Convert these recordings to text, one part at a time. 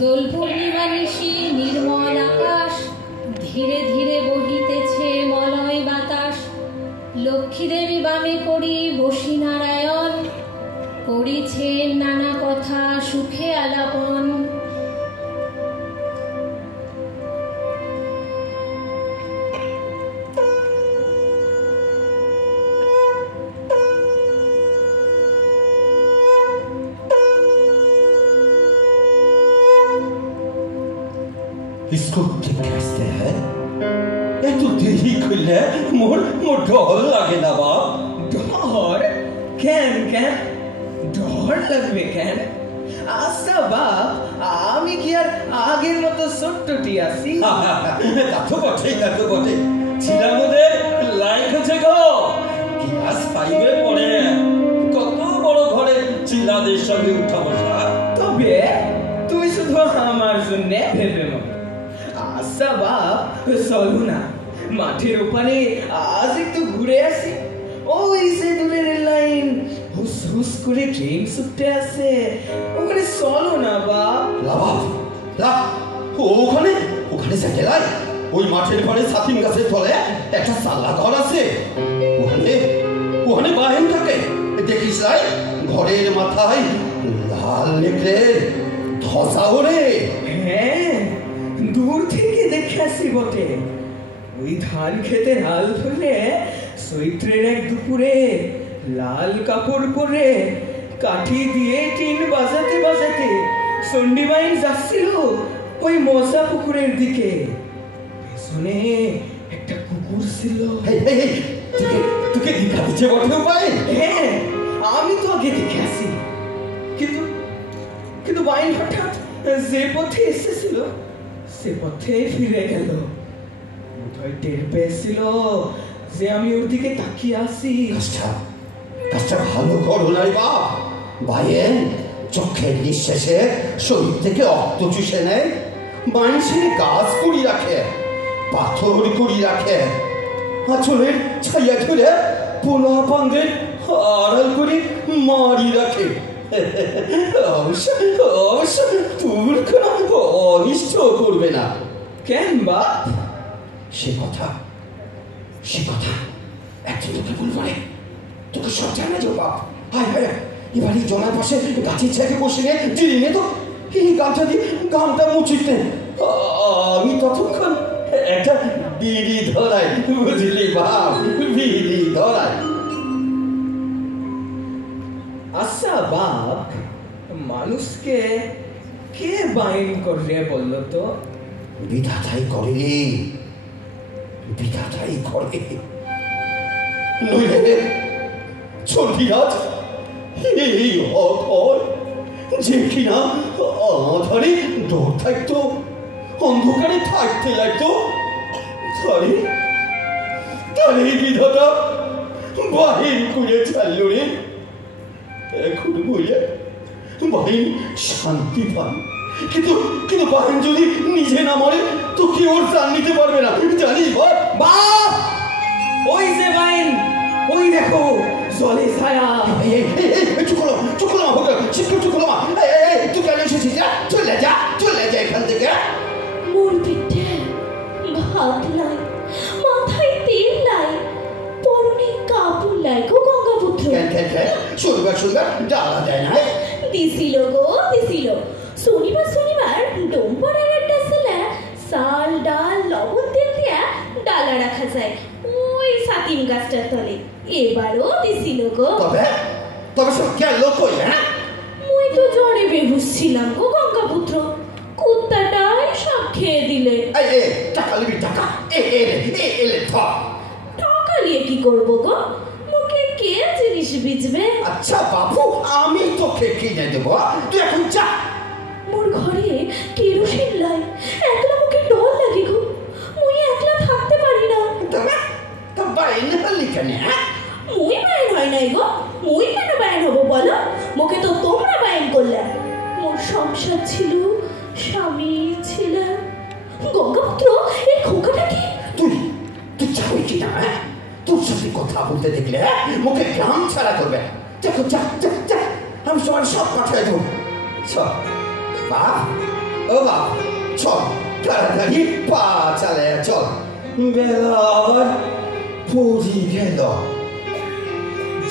দোল পূর্ণিমা নিশি নির্মল আকাশ, ধীরে ধীরে বহিতেছে মলয় বাতাস। লক্ষ্মী দেবী বামে করি বসি নারায়ণ, করিছেন নানা কথা সুখে আলাপন। इसको ठीक कैसे है? ये तो देरी खुले मोर मोर डर लगे ना बाप। डर? Can can? डर लगबे कैन? आस्ता बाप आमी की यार आगेर मतो ছোট্টটি আছি। তা তো বটে ছিলা মধ্যে লাইক হচ্ছে গো। ক্লাস 5 এ পড়ে কত বড় ঘরে চিলাদের সঙ্গে উঠা বসা। তবে তুই শুধু আমার জন্য ভেবে না। আচ্ছা বাপ চলো না মাঠের ওপারে আজ একটু ঘুরে আসি। ওই যে দূরের লাইন হুস হুস করে ট্রেন ছুটে আসে, ওখানে চলো না বাপ। ওখানে স্যাটেলাইট ওই মাঠের পরে সাতিম গাছের তলে একটা সাল্লা ঘর আছে। ওখানে বাহিন থাকে দেখিস লাই, ঘরের মাথায় লাল নেকড়ের ধসা ওরে। হ্যাঁ দূর থেকে দেখে আসি বটে। ওই ধান খেতে হাল ধরে চৈত্রের এক দুপুরে লাল কাপড় পরে কাঠি দিয়ে টিন বাজাতে বাজাতে চণ্ডীমাইন যাচ্ছিল ওই মশা পুকুরের দিকে। পেছনে একটা কুকুর ছিল। তোকে দেখা দিচ্ছে বটে উপায়। হ্যাঁ আমি তো আগে দেখে আসি, কিন্তু বাইন হঠাৎ যে পথে এসেছিল সে পথে ফিরে গেল। টের পেয়েছিল যে আমি ওর দিকে তাকিয়ে আসি। কাজটা ভালো করো নাই বাপ। বাইন চোখের নিঃশেষে শরীর থেকে রক্ত চুষে নেয়, মানুষের গাছ করি রাখে, পাথর করি রাখে, আঁচলের ছাইয়া ধরে পোলা পাঙ্গের আড়াল করে মারি রাখে। অবশ্য তোর কোনো অনিষ্ট করবে না। কেন বাপ? সে কথা একদিন তোকে বলবো রে, তোকে সব জানা যাও বাপ। হায় এবারে জলার পাশে গাছের ছাকে বসে নে চিনি নে তো এই গানটা মুছিতে। আমি ততক্ষণ একটা বিড়ি ধরাই, বুঝলি বাপ, বিড়ি ধরাই। আচ্ছা বাপ মানুষকে কে বাইন করে বললো তো? বিধাতাই করে রে, বিধাতাই করে। নইলে চন্ডিরাজ এই হয় যে কিনা আধারে ডর থাকতো, অন্ধকারে থাকতে লাগতো, তারে বিধাতা বাহির করে ছাড়ল রে। এখন বলে বাহিন শান্তি পান, কিন্তু বাহিন যদি নিজে না মরে তো কেউ ওর প্রাণ নিতে পারবে না, জানিস বাপ? ওই যে বাইন, ওই দেখো জলে ছায়া। চুকলো মা, তুই কেন এসেছিস? চলে যা এখান থেকে। মোর পিঠে ভাত লাই, মাথায় তেল লাই, পরনে কাপড় লাই গো গঙ্গাপুত্র। শুনবার ডালা দেয় না? দিছিল শনিবার ডোমপাড়ার একটা ছেলে চাল ডাল লবণ তেল দিয়া ডালা রাখা যায় ওই সাতিম গাছটার তলে। এবারও দিছিল গো। তবে সব গেল কই? মুই তো জ্বরে বেহুশ ছিলাম গো গঙ্গাপুত্র, কুত্তাটাই সব খেয়ে দিলে। টাকা লিবি? টাকা টাকা নিয়ে কি করবো গো? মুখে কে জিনিস বিজবে? আচ্ছা বাবু আমি তোকে কিনে দেবো, তুই এখন যা। মোর ঘরে কেরোসিন লাই, একলা মুখে ডর লাগে গো, মুই একলা থাকতে পারি না। তা বাইন হলি কেন? মুই বাইন হয় নাই গো, মুই কেন বাইন হবো বলো? মুখে তো তোমরা বাইন করলে। মোর সংসার ছিল, স্বামী ছিল। গঙ্গাপুত্র এই খোকাটা কি? তুই যাবি কি না? তোর সাথে কথা বলতে দেখলে মুখে গ্রাম ছাড়া করবে। দেখো যা মান সম্মান সব পাঠায় দেবো। চল বাপ, ও বাপ, চল তাড়াতাড়ি পা চালে চল, বেলা আবার পড়ি গেল।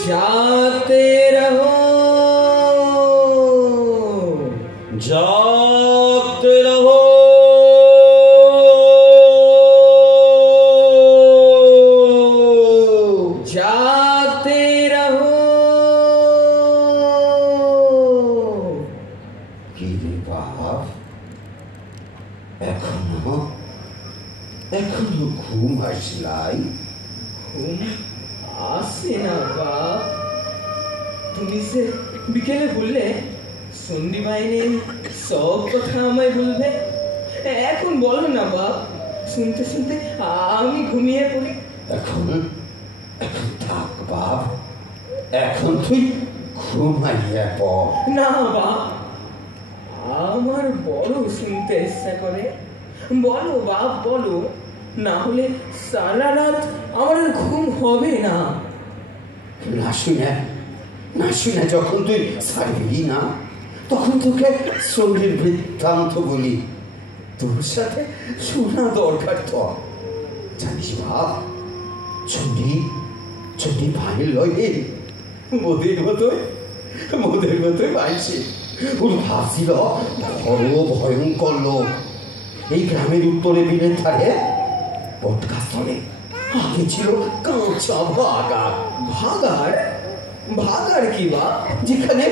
जाते रहो जाते रहो जाते रहो। কি রে বাপ, এখনো এখনো ঘুম আসলাই? ঘুম আসে না বাপ। তুমি যে বিকেলে বললে সন্ধি বাইনে সব কথা আমায় বলবে, এখন বলো না বাপ। শুনতে শুনতে আমি ঘুমিয়ে পড়ি। এখন এখন থাক বাপ, এখন তুই ঘুমাইয়া পড়। না বাপ, আমার বড় শুনতে ইচ্ছা করে। বলো বাপ বলো, না হলে সারা রাত আমার আর ঘুম হবে না। না শুনে না শুনে যখন তুই ছাড়বি না, তখন তোকে সঙ্গীর বৃত্তান্ত বলি, তোর সাথে শোনা দরকার। তো জানিস বাপ, চন্ডী চন্ডী ভাইয়ের লয়ে মোদের মতোই পাইছে। ওর ভাবছিল বড় ভয়ঙ্কর লোক। এই গ্রামের উত্তরে বিলের ধারে বটগাছতলে আগে ছিল কাঁচা ভাগাড়। ভাগাড়? ভাগাড় কি বাপ? যেখানে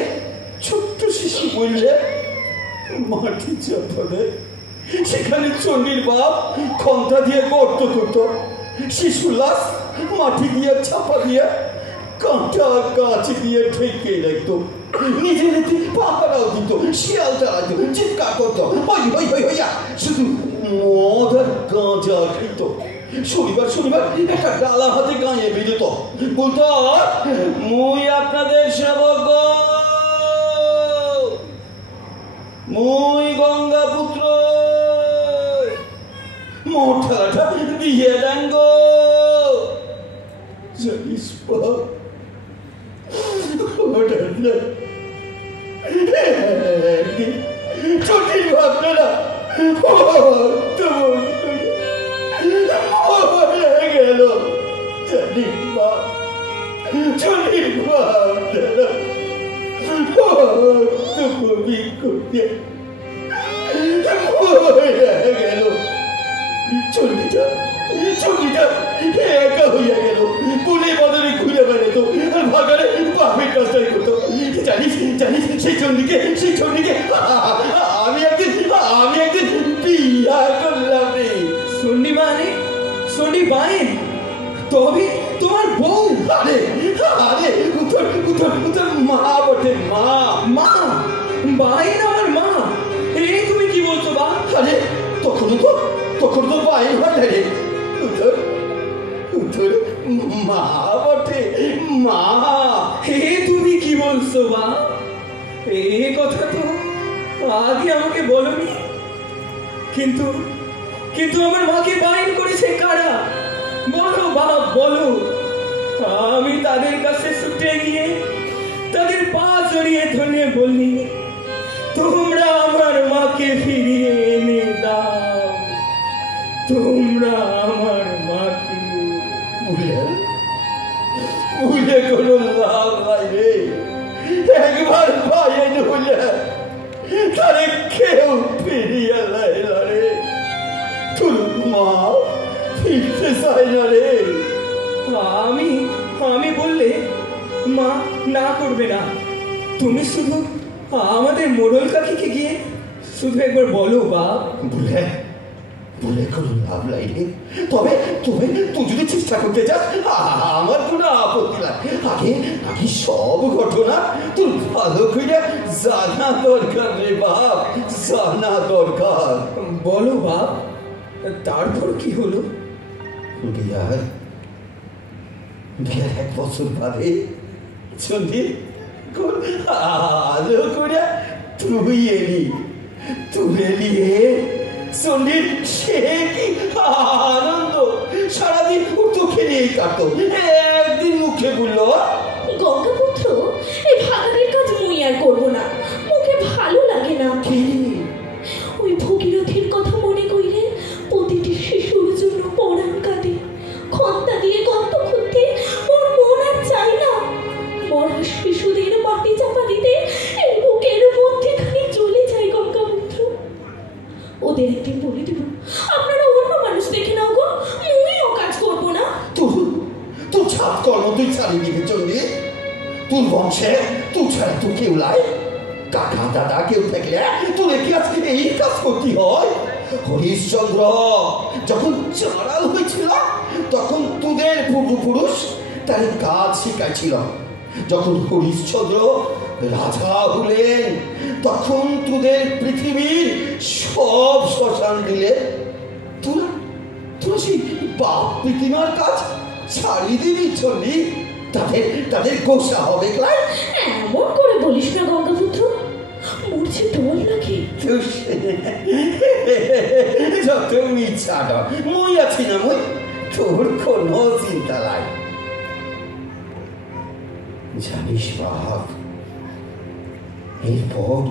ছোট্ট শিশু বললে মাটি চাপা, সেখানে চন্ডীর বাপ খন্তা দিয়ে গর্ত করত, শিশু লাশ মাটি দিয়ে চাপা দিয়ে কাঁটা গাছ দিয়ে ঠেকে রাখতো, নিজে নিজে পাহারাও দিত, শিয়াল তাড়াতো, চিৎকার করতো, হই হই হই হইয়া শুধু মদ আর গাঁজা খেত। শনিবার শনিবার একটা ডালা হাতে গাঁয়ে বেরোত, বলতো মুই আপনাদের সেবক, মুই গঙ্গা পুত্র, মোঠাটা দিয়ে দেন গো। জানিস বাপ, চটির ভাবনা গেল। জানিস বাপ, চটির ভাবনা গেল। চন্ডিটা একা হইয়া গেল, পুনে বদলে ঘুরে বেড়াতো আর ভাগাড়ে বাপের কাজটাই করতো। জানিস জানিস সেই চন্ডিকে আমি একদিন বিয়া করলাম রে। সন্ডি মানে সন্ডি বাইন? তবে তোমার বউ? আরে উত্তর মা বটে, মা বাইন আমার মা। এই তুমি কি বলছো বা? আরে তখন তো বাইন হয় রে, উত্তর মা বটে, মা। হে তুমি কি বলছো বা? এই কথা তো আগে আমাকে বলনি। কিন্তু আমার মাকে বাইন করেছে কারা? বলো বাপ বলো। আমি তাদের কাছে ছুটে গিয়ে তাদের পা জড়িয়ে ধরে বললি, তোমরা আমার মাকে ফিরিয়ে এনে দাও, তোমরা আমার মাকে। ভুলে কোনো লাভ নাই রে, একবার পায়ে নইলে তারে কেউ ফিরিয়ে লাই না রে। তোর মা ফিরতে চাই না রে। আমি বললে মা না করবে না। তুমি শুধু আমাদের মোড়ল কাকিকে গিয়ে শুধু একবার বলো বাপ। বলে কোনো লাভ নাই রে। তবে তুই যদি চেষ্টা করতে চাস, আমার কোনো আপত্তি নাই। আগে সব ঘটনা তোর ভালো করে জানা দরকার রে বাপ, জানা দরকার। বলো বাপ, তারপর কি হলো? বিয়ার 1 বছর বাদে চন্ডী আলো করে তুই এলি চন্ডীর সে কি আনন্দ, সারাদিন তোকে নিয়েই কাটতো। একদিন মুখে বললো, গঙ্গাপুত্র, এই ভাগাড়ের কাজ মুই আর কাকা দাদা কেউ থাকলে তোরে কি আজকে এই কাজ করতে হয়? হরিশ্চন্দ্র যখন চাঁড়াল হয়েছিল তখন তোদের পূর্বপুরুষ তার কাজ শিখাইছিল। যখন হরিশ্চন্দ্র রাজা হলেন তখন তোদের পৃথিবীর সব শ্মশান দিলে। তোরা তোরা সেই বাপ প্রীতিমার কাজ ছাড়িয়ে দিবি চলি? তাদের গোসা হবে ক্লাই? এমন করে বলিস না গঙ্গাপুত্র, মরছে ডর লাগে। যত মিথ্যা ডর, মই আছি না মই, তোর কোনো চিন্তা নাই। জানিস বাপ, এরপর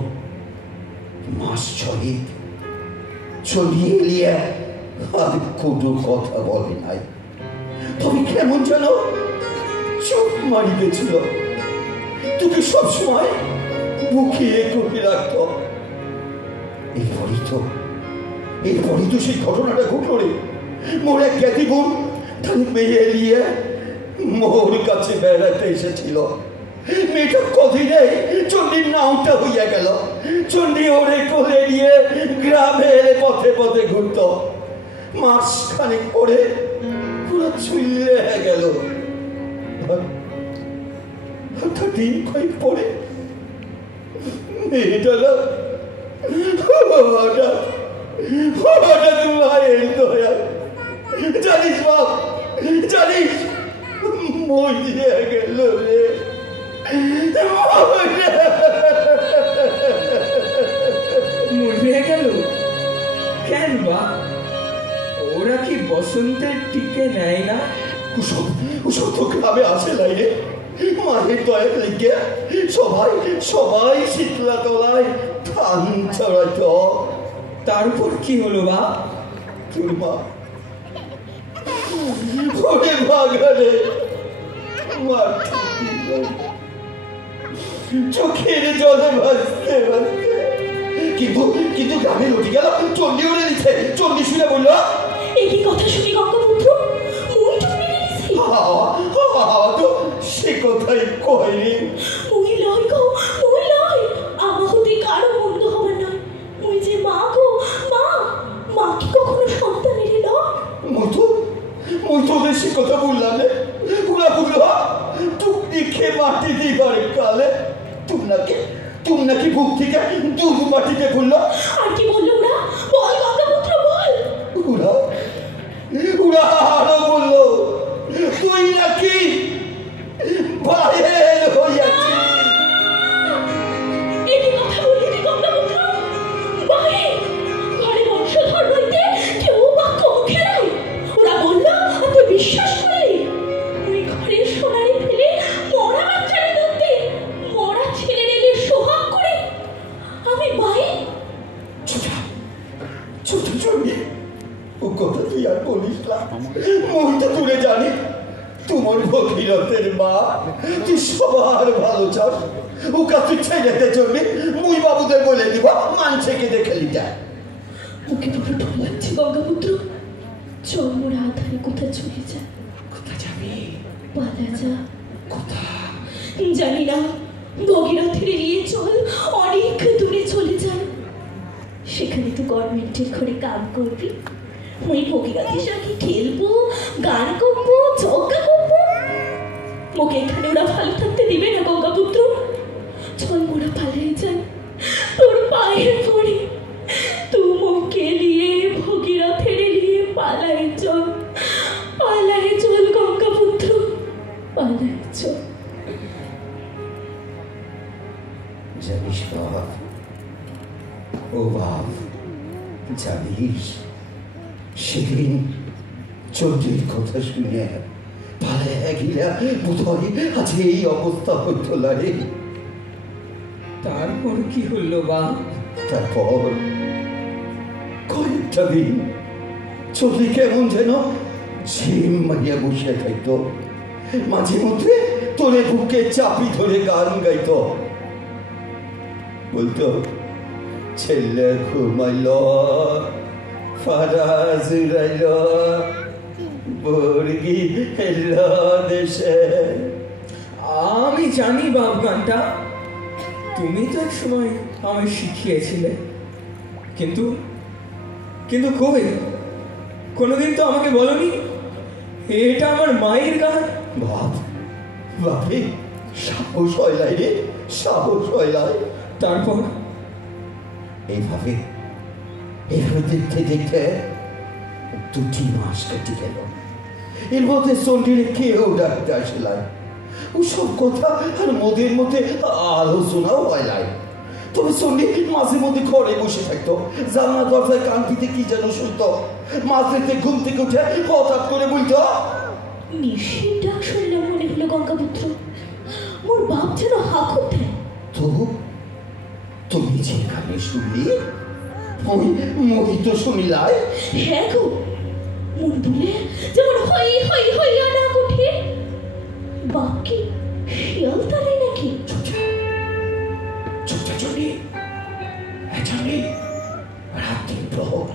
মাস ছয়েক চলিয়ে এলিয়ে আর কোনো কথা বলে নাই। তবে কেমন যেন চোখ মারি গেছিল, তোকে সবসময় বুকিয়ে করে রাখত। এরপরই তো সেই ঘটনাটা ঘটল রে। মোর এক জ্ঞাতি বোন তার মেয়ে এলিয়ে মোর কাছে বেড়াতে এসেছিল। মেয়েটা কদিনে চণ্ডীর নামটা হইয়া গেল। চণ্ডী ওরে কোলে নিয়ে গ্রামে এলে পথে পথে ঘুরত। মাস খানিক পরে পুরো চুইলে গেল। দিন কয়েক পরে মেয়েটা না হঠাৎ মায়ের দয়া, জানিস বাপ, জানিস মরিয়া গেল রে। মরিয়া গেল কেন বা? ওরা কি বসন্তের টিকে নেয় না? ওসব তো গ্রামে আসে নাই রে। মায়ের দয়া লেগে সবাই শীতলা তলায় ধান চড়াইত। তারপর কি হলো বা? তোর মা ওরে বাগানে চোখের জলে ভাসতে ভাসতে কিন্তু গ্রামে লুটি গেল। চণ্ডী উড়ে দিচ্ছে। চণ্ডী শুনে বলল, একই কথা শুনি গঙ্গাপুত্র, মই টুকরে গেছি। তো সে কথাই কয়নি। মই লয় গো, মই লয়। আমা হতে কারো মন্দ হবার নয়। মই যে মা গো, মা কি কখনো সন্তানের লয়? মই তোদের সে কথা বললাম রে। ওরা বলল টুকটি খেয়ে মাটি দিবার কালে তুমি নাকি বুক থেকে দুধ মাটিতে বললো। আর কি বললো ওরা? বল গঙ্গাপুত্র বল। ওরা আরো বললো তুই নাকি ভাইয়ের হইয়াছি। এই কথা বললি রে গঙ্গাপুত্র? ভাই ঘরে বংশধর হইতে কেউ বাক্য মুখে নাই। ওরা বললো আর তুই বিশ্বাস করলি? ওই ঘরের সোনারে ফেলে মরা বাচ্চারে ধরতে, মরা ছেলে রেলে সোহাগ করে আমি ভাই। ছোট চন্ডী, ও কথা তুই আর বলিস না। মই তো তুলে জানি তোমার ভগীরথের মা, তুই সবার ভালো চাস। ও কাছে ছেড়েতে চলবি, মুই বাবুদের বলে দিব মানছেকে দেখে লিটা। ওকে বড় ডর লাগছে গঙ্গাপুত্র। চল মোরা আধারে কোথায় চলে যা। কোথা যাবি? পালা যা। কোথা জানি না, ভগীরথের এড়িয়ে চল, অনেক দূরে চলে যাই। সেখানে তো গভর্নমেন্টের ঘরে কাম করবি। ওই ভগীরথের সঙ্গে খেলবো, গান করবো, চৌকা করবো। ওকে এখানে ওরা ভালো থাকতে দিবে না গঙ্গাপুত্র। চল মোরা পালিয়ে যাই তোর পায়ের পড়ে। তুমকে নিয়ে ভগীরথের নিয়ে পালাই চল গঙ্গাপুত্র, পালাই চল। জানিস বাপ, ও বাপ, জানিস সেদিন চন্ডীর কথা শুনে পালাইয়া গিয়া বোধহয় আজ এই অবস্থা হইত লাগে। তারপর কি হলো বা? তারপর কয়েকটা দিন চন্ডী কেমন যেন ঝিম মারিয়া বসে থাকত। মাঝে মধ্যে তোরে বুকে চাপি ধরে গান গাইত। বলতো ছেলে ঘুমাইল, ফারাজ উড়াইল, বর্গি এলো দেশে। আমি জানি বাপ গানটা। তুমি তো এক সময় আমায় শিখিয়েছিলে, কিন্তু কিন্তু কই কোনোদিন তো আমাকে বলনি এটা আমার মায়ের গান। বাপরে, সাহস হয় নাই রে, সাহস হয় নাই। তারপর এইভাবে দেখতে দেখতে 2 মাস কেটে গেল। এর মধ্যে চন্ডিরে কেউ ডাকতে আসলাই, ওসব কথা আর মোদের মধ্যে আলোচনাও হয় নাই। তবে চন্ডি মাঝে মধ্যে ঘরে বসে থাকতো, জানলা দরজায় কান পিতে কি যেন শুনতো। মাঝে ঘুম থেকে উঠে হঠাৎ করে বলতো, নিশির ডাক শুনলে মনে হলো গঙ্গাপুত্র, মোর বাপ যেন হাঁকুর দেয়। তো তুমি যেখানে শুনলি মই তো শুনিলাই। হ্যাঁ গো, মন দুলে যেমন হই হই হইয়া ডাক ওঠে। বাপ কি শিয়াল তালে নাকি? চুপচাপ চন্ডি, চন্ডি, রাত্রি প্রহর,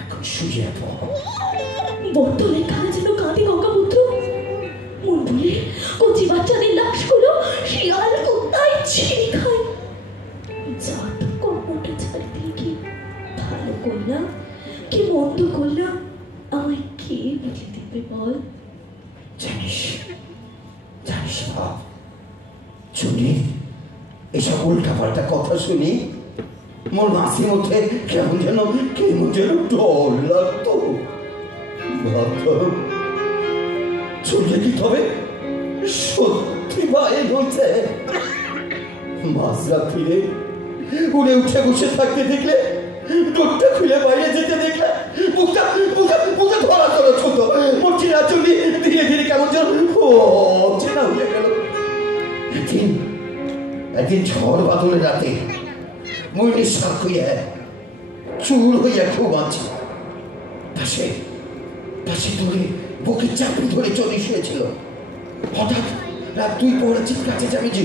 এখন শুয়ে পড়। বর্তলে কানে যেন কাঁদে গঙ্গাপুত্র। মন দুলে কচি বাচ্চাদের লাশগুলো শিয়াল কুত্তায় ছিঁড়ে খায়। জাত কর্মটা ছাড় দিয়ে কি ভালো করলাম কি মন্দ করলাম, আমায় কে বুঝে দিবে বল? জানিস বাপ, চন্ডি এসব উল্টাপাল্টা কথা শুনি মোর মাঝে মধ্যে কেমন যেন ডর লাগতো। ভাবতাম চলে কি তবে সত্যি বাইরে বলছে। মাঝরাত্রিরে উড়ে উঠে বসে থাকতে দেখলে, ডোরটা খুলে বাইরে যেতে দেখলে বুকটা ধরা ধরা ছোট। মোর চেনা চলি ধীরে ধীরে কেমন যেন চেনা হয়ে গেল। একদিন ঝড় বাদলের রাতে মই নিঃশ্বাস হইয়া চুল হইয়া খুব আছে, পাশে ধরে বুকে চাপড়ি ধরে চলে শুয়েছিল। হঠাৎ রাত 2 পরে চিৎকার চেঁচামেচি,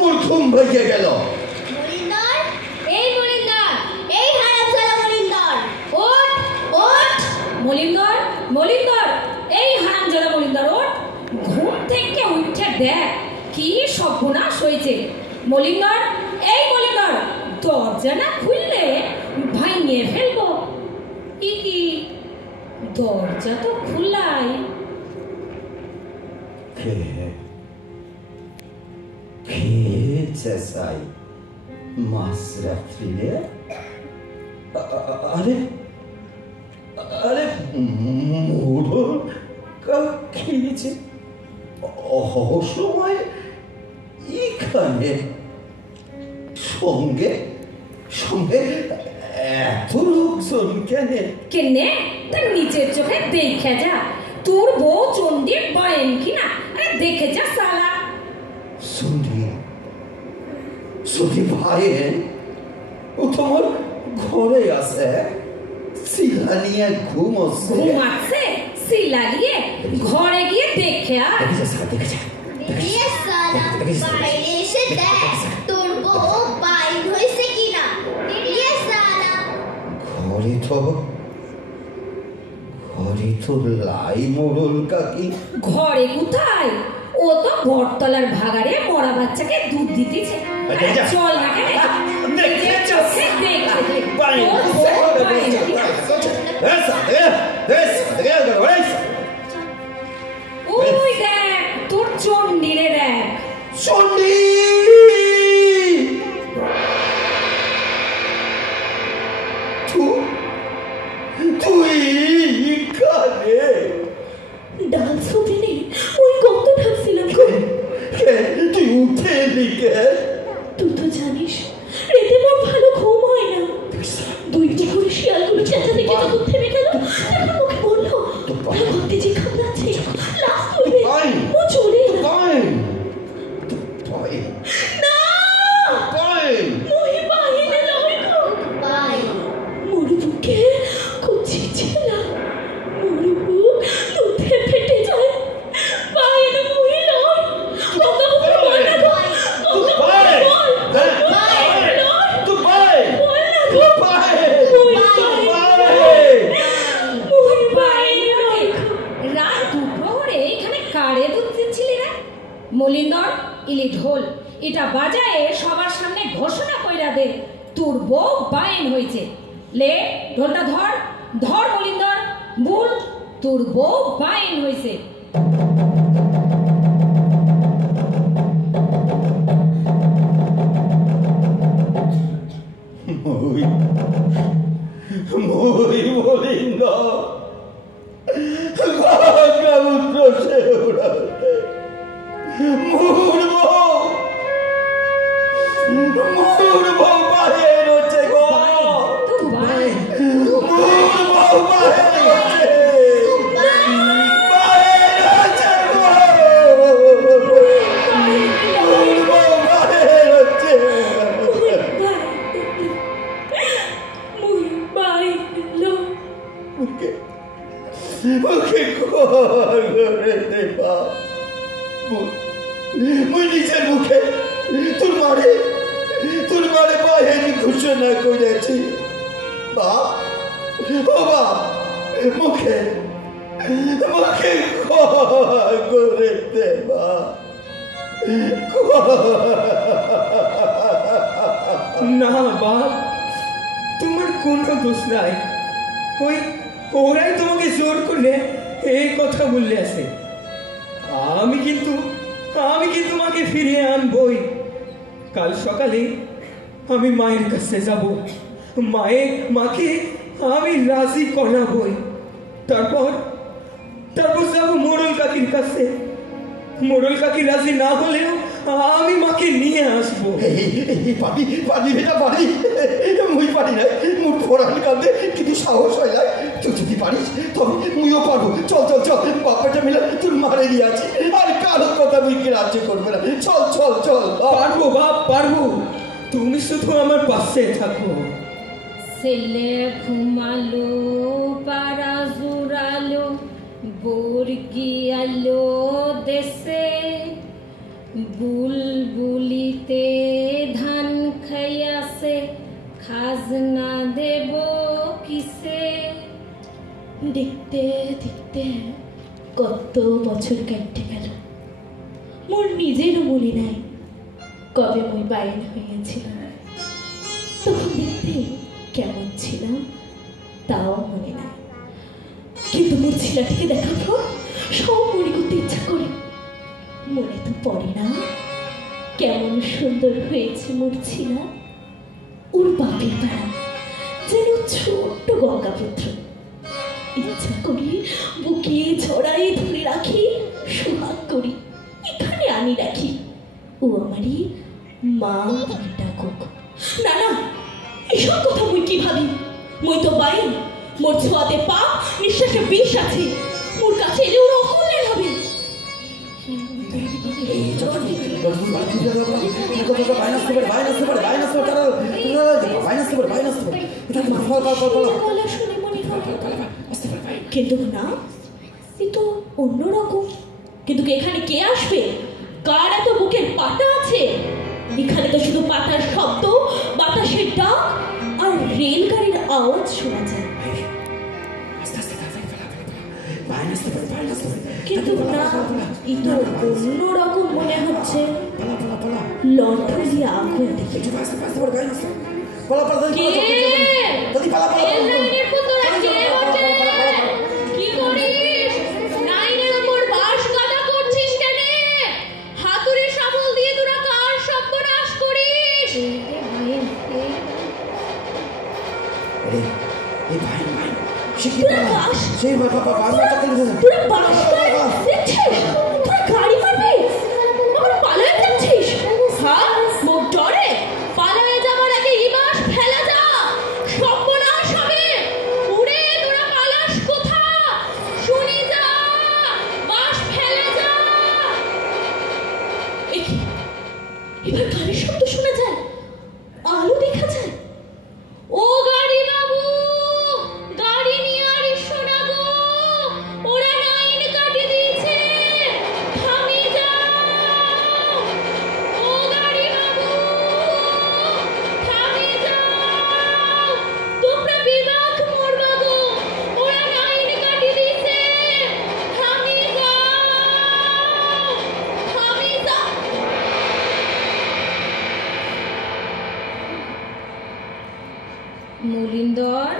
মোর ঘুম ভেঙে গেল। মলিন্দর, এই হারামজাদা মলিন্দর, ওঠ, ঘুম থেকে উঠে দেখ কি সর্বনাশ হয়েছে। মলিন্দর, এই মলিন্দর, দরজা না খুললে ভাঙিয়ে ফেলবো। কি দরজা তো খোলাই। চেঁচাই মাঝরাত্রিরে? আরে মোড়ল খেয়েছে অসময় এখানে, সঙ্গে এত লোকজন কেনে? তার নিচের চোখে দেখে যা, তোর বউ চন্ডির বয়েন কিনা। আরে দেখে যা সালা। চন্ডি ভাইয়েন, ও তোমার ঘরে আছে, সিলা নিয়ে ঘুমাচ্ছে। সিলা নিয়ে ঘরে গিয়ে দেখে আর বাইরে এসে দেখ তোর বউ বাইর হয়েছে কিনা। ঘরে তো লাই মোড়ল কাকি। ঘরে কোথায়? ও তো বটতলার ভাগারে মরা বাচ্চাকে দুধ দিতেছে। চল না কেন, ওই দেখ তোর চন্ডিরে দেখ। চন্ডি, তুই কানে ডাল ছবি নেই, ওই কত ঢাকছিলাম। তুই উঠে লিখে। তুই তো জানিস রেতে মোর ভালো ঘুম হয় না। 2 করে শিয়ালগুলো চেঁচা থেকে যখন থেমে গেল, তখন মুখে বললো ঘরতে যে খাবলাচ্ছে লাস্ট তুলবে, ও চলে না। মই বাইরে লয় মোর বুকে কচি ছেলা, মোর বুক দুধে ফেটে যায়। বাইরে মই লয় মলিন্দর, ইলি ঢোল, এটা বাজায়ে সবার সামনে ঘোষণা কইরা দে তোর বউ বাইন হয়েছে। লে ঢোলটা ধর ধর মলিন্দর, বল তোর বউ বাইন হয়েছে। মই বলিন্দ সমুদ্র সে উড়াতে মোর বউ বাইরে হচ্ছে গো, মোর বউ বাইরে হচ্ছে, বাইরে হচ্ছে গো, মোর বউ বাইরে হচ্ছে। মুখে করে দেবা মুই নিজের মুখে তোর মারে বাহের ঘোষণা করেছি বাপ, ও বাপ, মুখে করে দেবা। না বাপ, তোমার কোনো দোষ নাই। ওরাই তোমাকে জোর করলে এই কথা বললে আছে। আমি কিন্তু মাকে ফিরিয়ে আনবই। কাল সকালে আমি মায়ের কাছে যাব, মাকে আমি রাজি করাবই। তারপর যাব মোড়ল কাকির কাছে। মোড়ল কাকি রাজি না হলেও আমি মাকে নিয়ে আসবো। পারি বেটা পারি, মুই পারি না, মুখ ফোড়ান কাঁদে কিন্তু সাহস হয় না। তুই যদি পারিস তবে মুইও পারবো। চল চল চল, বাপ্পাটা মিলে তোর মারে নিয়ে আছি, আর কারোর কথা মুই রাজ্য করবে না। চল চল চল। পারবো বাপ, পারবো, তুমি শুধু আমার পাশে থাকো। ছেলে ঘুমালো, পাড়া জুড়ালো, বর্গি আলো দেশে, বুলবুলিতে ধান খাইয়াছে, খাজনা দেব কিসে। দেখতে দেখতে কত বছর কাটতে গেল, মোর নিজেরও মনে নাই কবে মই বাইন হইয়াছিলাম। তখন দেখতে কেমন ছিলাম তাও মনে নাই, কিন্তু মোর ছেলেটিকে দেখার পর সব মনে করতে ইচ্ছা করে। মনে তো পড়ে না কেমন সুন্দর হয়েছে মোর ছেলে। ওর বাপের পাড়া যেন ছোট্ট গঙ্গাপুত্র। ইচ্ছা করি বুকে ছড়াই ধরে রাখি, সোহাগ করি এখানে আনি রাখি। ও আমারই মা বলে ডাকুক। না না, এসব কথা মুই কি ভাবি? মুই তো বাইন, মোর ছোঁয়াতে পাপ, নিঃশ্বাসে বিষ আছে। মোর কাছে এলে ওরা অকল্যাণ হবে। কিন্তু না, এ তো অন্যরকম। কিন্তু এখানে কে আসবে? কার এত বুকের পাটা আছে? এখানে তো শুধু পাতার শব্দ, বাতাসের ডাক আর রেলগাড়ির আওয়াজ শোনা যায়। কিন্তু না, এ তো অন্যরকম মনে হচ্ছে। লণ্ঠন দিয়ে আগুন দেখে গাড়ি পাবে পালায় যাচ্ছিস। হ্যাঁ, মুখ ডরে পালায় যাবার আগে ইবাস ফেলা যা, সর্বনাশ হবে। উড়ে তোরা পালাস কোথা? শুনি যা, বাস ফেলে যা। এবার গাড়ির শব্দ শোনা যায়, আলো দেখা যায়। ও গাড়ি বাবু, গাড়ি নিয়ে আর শোনা গো, ওরা লাইন কাটে দিয়েছে, থামে যাও। ও গাড়ি বাবু, থামে যাও, তোমরা বিবাক মরবা গো, ওরা লাইন কাটে দিয়েছে, থামে যাও, থামে যাও। মলিন্দর,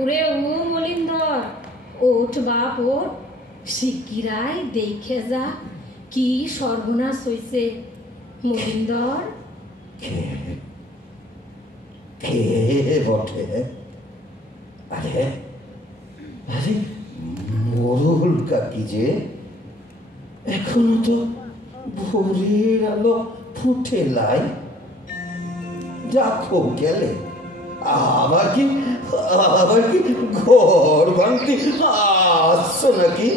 ওরে ও মলিন্দর, ওঠ বাপ ওঠ, শিগগিরাই দেখে যা কি সর্বনাশ হইছে। মলিন্দর, কে বটে? আরে আরে মোরল কাকি যে, এখনো তো ভোরের আলো ফুটে লাই। দেখো গেলে আবার কি ঘর ভাঙতে আসছো নাকি?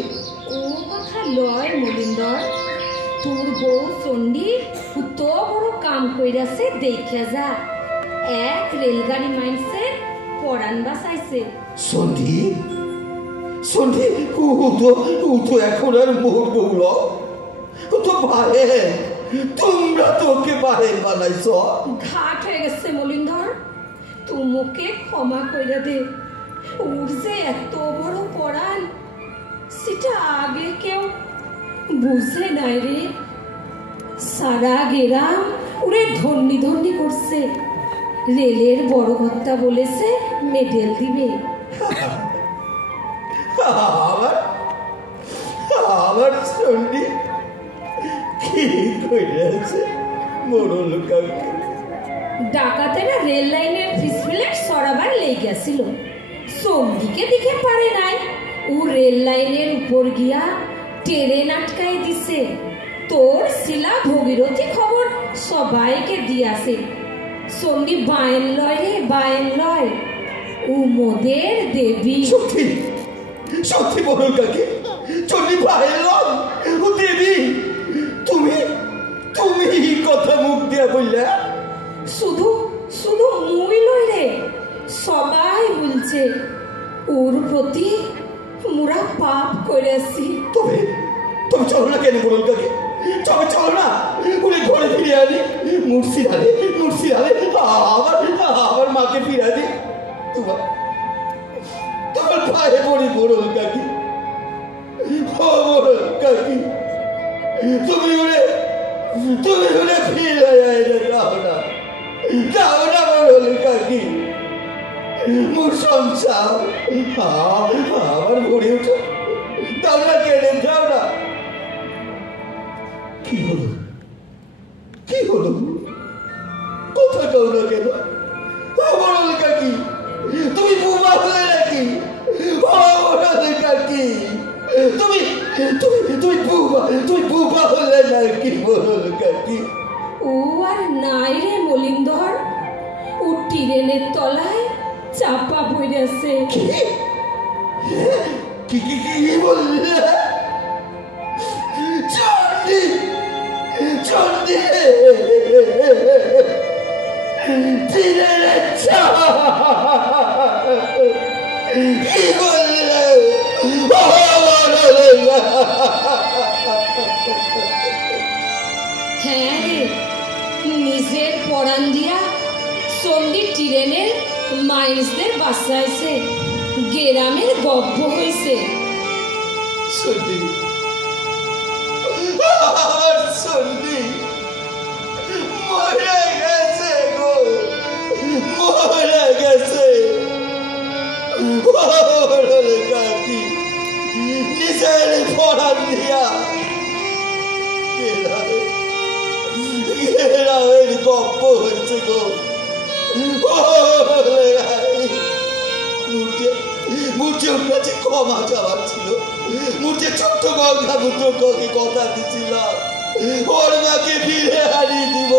ও কথা লয় মলিন্দর, তোর বউ চণ্ডী কত বড় কাম কইরাছে দেখে যা। এক রেলগাড়ি মাইনছে পরাণ বাঁচাইছে। সন্ধি সন্ধি ও তো এখন আর মোর বউল, ও তো ভাই, তোমরা তোকে বাহের বানাইছ। ঘাট হয়ে গেছে মলিন্দর, তুমুকে ক্ষমা কইরা দে। ওর যে এত বড় পরাণ সেটা আগে কেউ বুঝে নাই রে। সারা গেরাম ওরে ধন্যি ধন্যি করছে। রেলের বড় কর্তা বলেছে মেডেল দিবে। আমার সন্ধি কি কইরাছে মোরল কাকি? ডাকাতেরা রেল লাইনের ফিসফিলেট সরাবার লেগে গেছিল। চণ্ডীকে দিকে পারে নাই, ও রেল লাইনের উপর গিয়া ট্রেন আটকাই দিছে। তোর শিলা ভগীরথী খবর সবাইকে দিয়াছে। চণ্ডী বায়েন লয় রে, বায়েন লয়, ও মোদের দেবী। সত্যি সত্যি মোরল কাকি, চণ্ডী বায়েন লয়, ও দেবী। তুমি কথা মুখ দিয়া বললে? শুধু শুধু মুই লই রে, সবাই বলছে ওর প্রতি মোরা পাপ করেছি। তবে চলো না কেন মোরল কাকি, চলো না, উনি ঘরে ফিরে আনি। মুর্শিদালে আবার মাকে ফিরে দি। তোমার পায়ে পড়ি মোরল কাকি, ও মোরল কাকি, তুমি উড়ে ফিরে যাও না মোরল কাকি। মোর সংসার আমার ভরে উঠো, তাও না কেড়ে যাও না। কি হলো কথা কও না কেন? মোরল কাকি, তুমি বুবা হলে নাকি? মোরল কাকি, তুমি বুবা হলে নাকি মোরল কাকি? ও আর নাই রে মলিন্দর, ও ট্রেনের তলায় চাপা পড়েছে। কি বললে? চণ্ডী কি বললে? হ্যাঁ রে, নিজের পরাণ দিয়া চণ্ডী ট্রেনের মাইন্সদের বাঁচাইছে, গেরামের গব্ব হয়েছে। সন্ধি মরে গেছে গো, মরে গেছে। মোরল কাকি নিজের পরাণ দিয়া গেরামের গপ্প হয়েছে গো। মুর্জের কাছে ক্ষমা চাওয়ার ছিল, মুর্জে ছোট্ট গঙ্গা পুত্রকে কথা দিছিলাম ওর মাকে ফিরে হারিয়ে দিব।